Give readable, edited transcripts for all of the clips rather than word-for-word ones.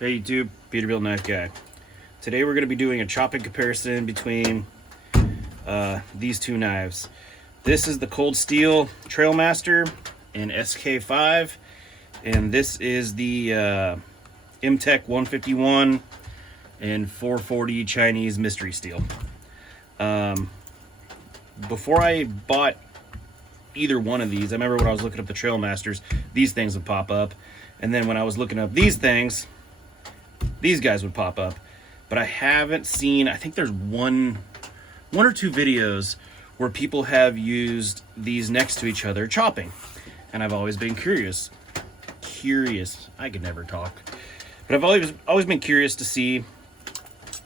Hey YouTube, Peterbilt Knife Guy. Today we're going to be doing a chopping comparison between these two knives. This is the Cold Steel Trailmaster in SK5, and this is the Mtech 151 and 440 Chinese Mystery Steel. Before I bought either one of these, I remember when I was looking up the Trailmasters, these things would pop up, and then when I was looking up these things, these guys would pop up. But I haven't seen, I think there's one or two videos where people have used these next to each other chopping, and I've always been curious. I could never talk, but I've always been curious to see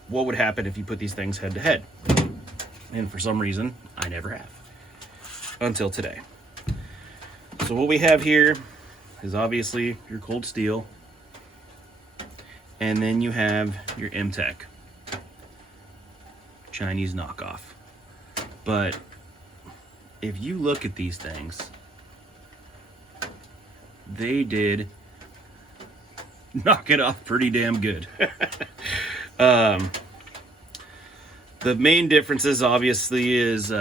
what would happen if you put these things head to head, and for some reason I never have until today. So what we have here is obviously your Cold Steel, and then you have your Mtech Chinese knockoff. But if you look at these things, they did knock it off pretty damn good. The main differences obviously is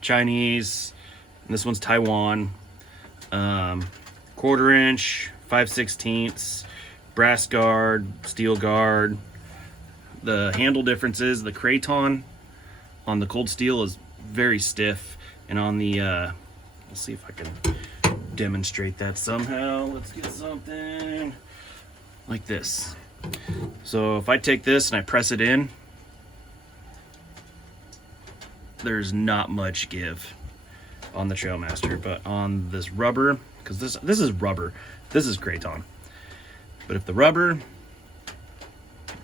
Chinese, and this one's Taiwan. 1/4 inch, 5/16, brass guard, steel guard. The handle differences, the craton on the Cold Steel is very stiff, and on the let's see if I can demonstrate that somehow. Let's get something like this. So if I take this and I press it in, there's not much give on the Trailmaster, but on this rubber, because this is rubber, this is craton. But if the rubber, you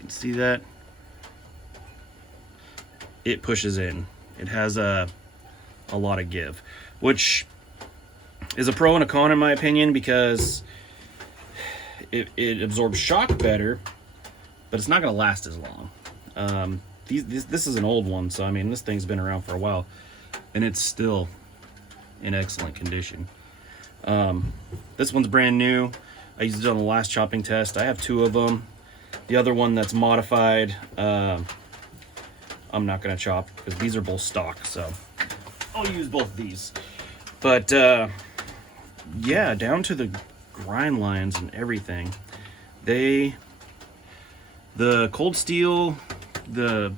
can see that, it pushes in. It has a lot of give, which is a pro and a con in my opinion, because it absorbs shock better, but it's not going to last as long. This is an old one, so I mean this thing's been around for a while, and it's still in excellent condition. This one's brand new. I used it on the last chopping test. I have two of them. The other one that's modified, I'm not going to chop because these are both stock, so I'll use both of these. But yeah, down to the grind lines and everything, the Cold Steel, the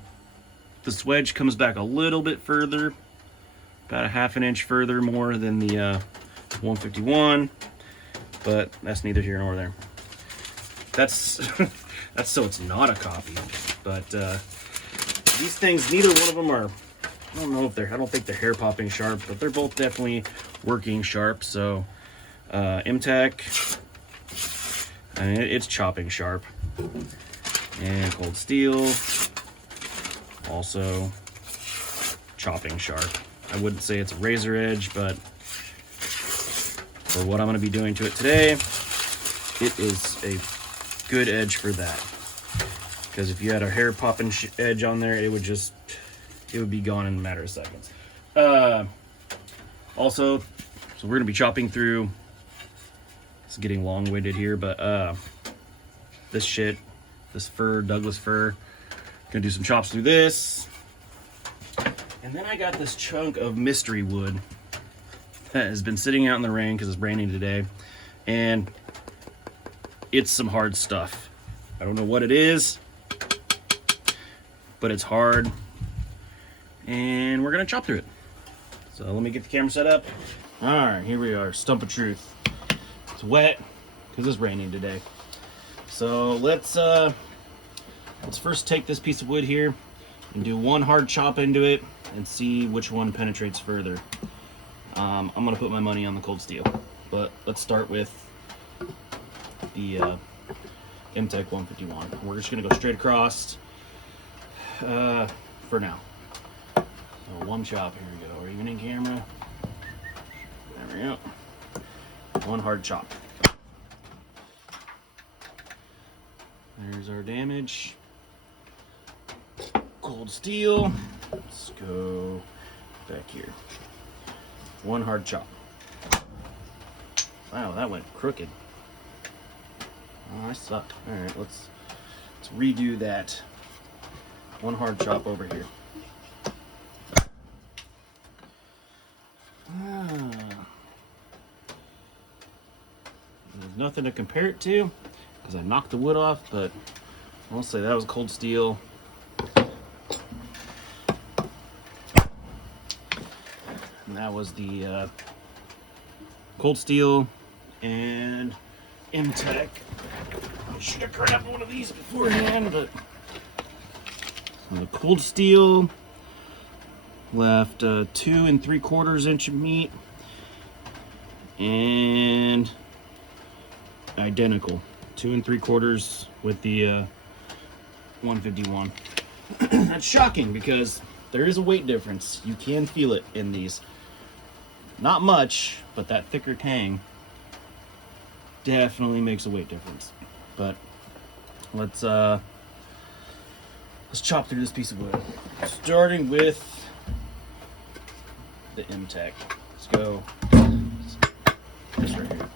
swedge comes back a little bit further, about a 1/2 inch further more than the 151, but that's neither here nor there. That's that's so it's not a copy. But these things, neither one of them are, I don't think they're hair popping sharp, but they're both definitely working sharp. So Mtech, I mean, it's chopping sharp, and Cold Steel also chopping sharp. I wouldn't say it's a razor edge, but for what I'm going to be doing to it today, it is a good edge for that. Because if you had a hair popping edge on there, it would be gone in a matter of seconds. Also, so we're going to be chopping through, it's getting long-winded here, but this fir, Douglas fir, gonna do some chops through this. And then I got this chunk of mystery wood that has been sitting out in the rain because it's raining today, and it's some hard stuff. I don't know what it is, but it's hard, and we're gonna chop through it. So let me get the camera set up. All right, here we are, stump of truth. It's wet because it's raining today. So let's first take this piece of wood here and do one hard chop into it and see which one penetrates further. I'm gonna put my money on the Cold Steel, but let's start with the Mtech 151. We're just gonna go straight across for now. So one chop, here we go. Are you in camera? There we go. One hard chop. There's our damage. Cold Steel. Let's go back here. One hard chop. Wow, that went crooked. Oh, I suck. All right, let's redo that. One hard chop over here. There's nothing to compare it to because I knocked the wood off, but I'll say that was cold steel. And that was the cold steel and Mtech. I should have grabbed one of these beforehand, but cold steel left 2 3/4 inch of meat, and identical 2 3/4 with the 151. That's shocking because there is a weight difference. You can feel it in these. Not much, but that thicker tang definitely makes a weight difference. But let's chop through this piece of wood. Starting with the Mtech. Let's go this right here.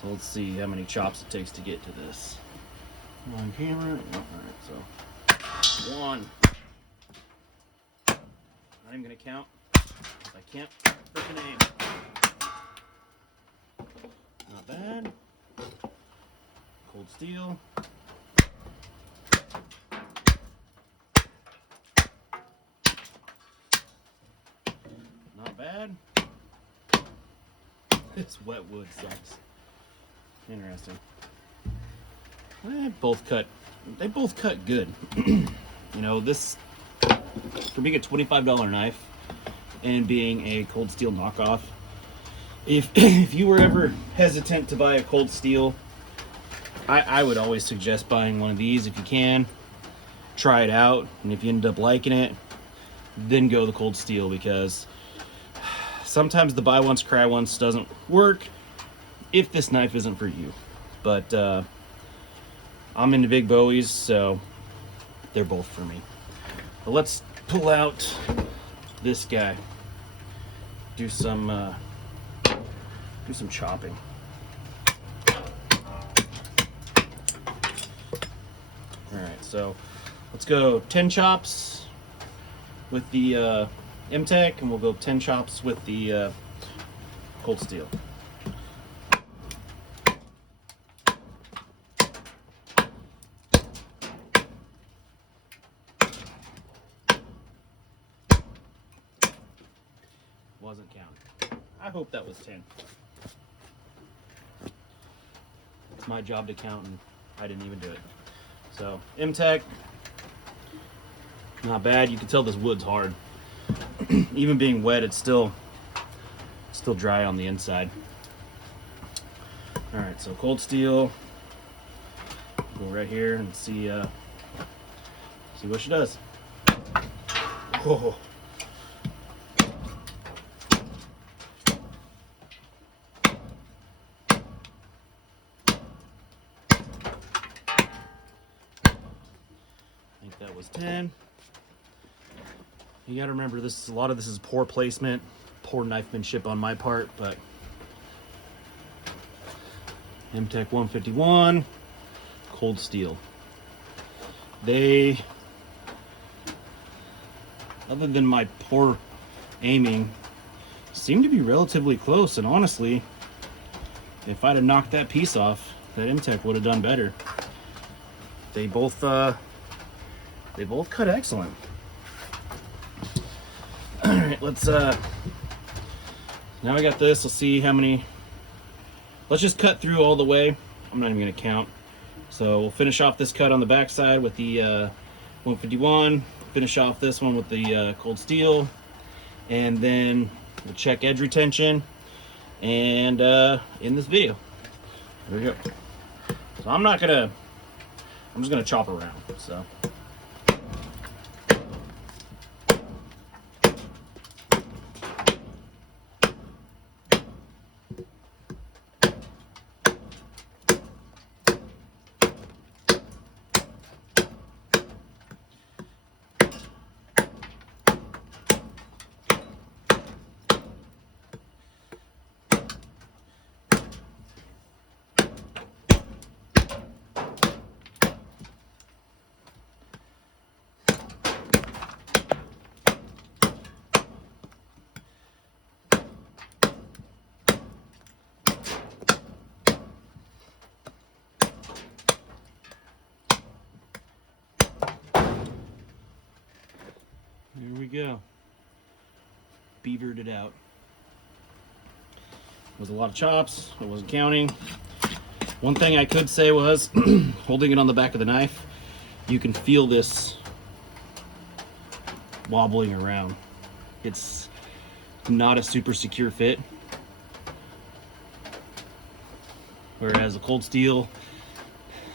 So let's see how many chops it takes to get to this. On camera. Alright, so 1. Not even gonna count. I can't freaking aim. Not bad. Cold steel. Not bad. This wet wood sucks. Interesting. They both cut good. You know, this, for being a $25 knife and being a cold steel knockoff, if you were ever hesitant to buy a cold steel, I would always suggest buying one of these if you can. Try it out, and if you end up liking it, then go the cold steel, because sometimes the buy once cry once doesn't work if this knife isn't for you. But I'm into big bowies, so they're both for me. But let's pull out this guy. Do some chopping. All right, so let's go 10 chops with the Mtech, and we'll go 10 chops with the cold steel. Wasn't counted. I hope that was 10. It's my job to count, and I didn't even do it. So Mtech, not bad. You can tell this wood's hard. Even being wet, it's still dry on the inside. All right, so cold steel. Go right here and see what she does. Whoa. I think that was 10. You gotta remember, a lot of this is poor placement, poor knifemanship on my part, but Mtech 151, cold steel. They, other than my poor aiming, seem to be relatively close, and honestly, if I'd have knocked that piece off, that Mtech would have done better. They both cut excellent. All right, let's now I got this. Let's see how many. Let's just cut through all the way. I'm not even gonna count. So we'll finish off this cut on the back side with the 151. Finish off this one with the cold steel, and then we'll check edge retention and in this video. There we go. So I'm just gonna chop around. So. go. Beavered it out. It was a lot of chops. I wasn't counting. One thing I could say was, holding it on the back of the knife, you can feel this wobbling around. It's not a super secure fit. Whereas the cold steel,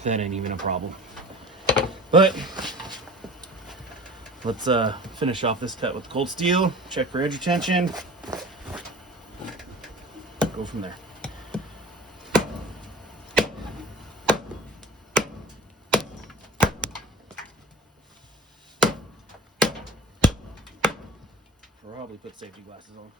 that ain't even a problem. But let's finish off this cut with cold steel, check for edge retention, go from there. Probably put safety glasses on.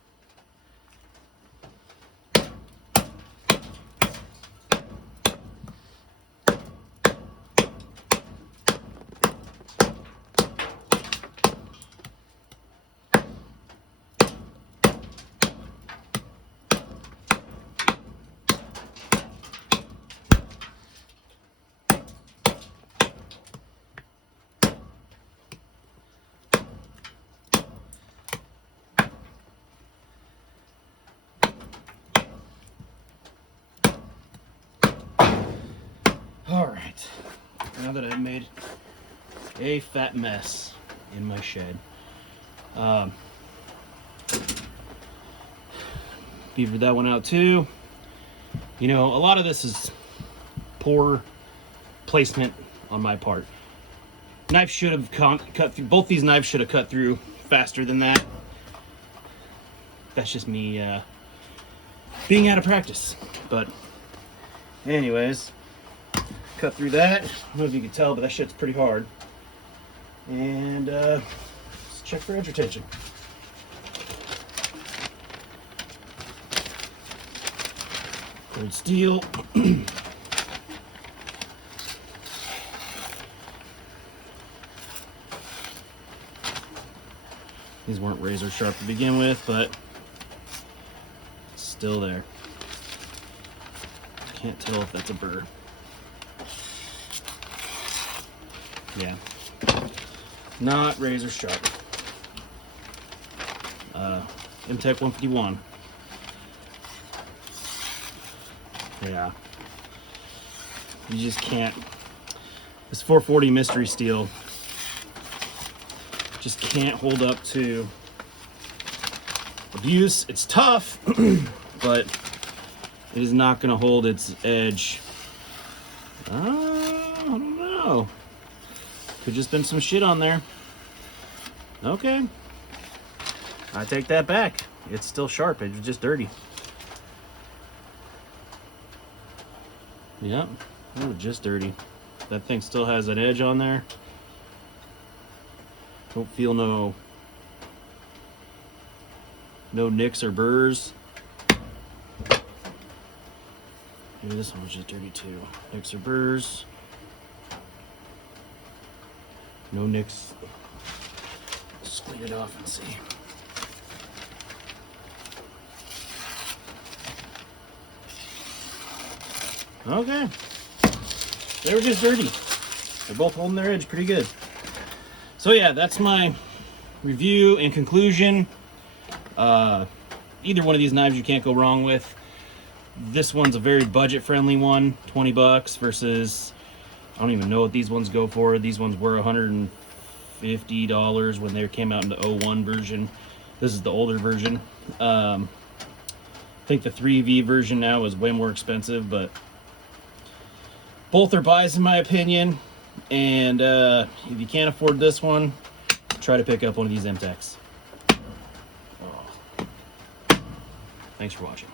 Alright, now that I've made a fat mess in my shed, beavered that one out too. You know, a lot of this is poor placement on my part. Knife should have cut through, both these knives should have cut through faster than that. That's just me being out of practice. But anyways, cut through that. I don't know if you can tell, but that shit's pretty hard. And let's check for edge retention. Cold steel. These weren't razor sharp to begin with, but still there. Can't tell if that's a burr. Yeah, not razor sharp. Mtech 151. Yeah, you just can't. This 440 mystery steel just can't hold up to abuse. It's tough, but it is not going to hold its edge. I don't know. Could just been some shit on there. Okay, I take that back. It's still sharp. It was just dirty. Yep, it was just dirty. That thing still has an edge on there. Don't feel no nicks or burrs. Maybe this one was just dirty too. Nicks or burrs. No nicks. Just clean it off and see. Okay. They were just dirty. They're both holding their edge pretty good. So yeah, that's my review and conclusion. Either one of these knives you can't go wrong with. This one's a very budget-friendly one, 20 bucks versus, I don't even know what these ones go for. These ones were $150 when they came out in the 01 version. This is the older version. I think the 3V version now is way more expensive, but both are buys in my opinion. And if you can't afford this one, try to pick up one of these Mtechs. Oh. Thanks for watching.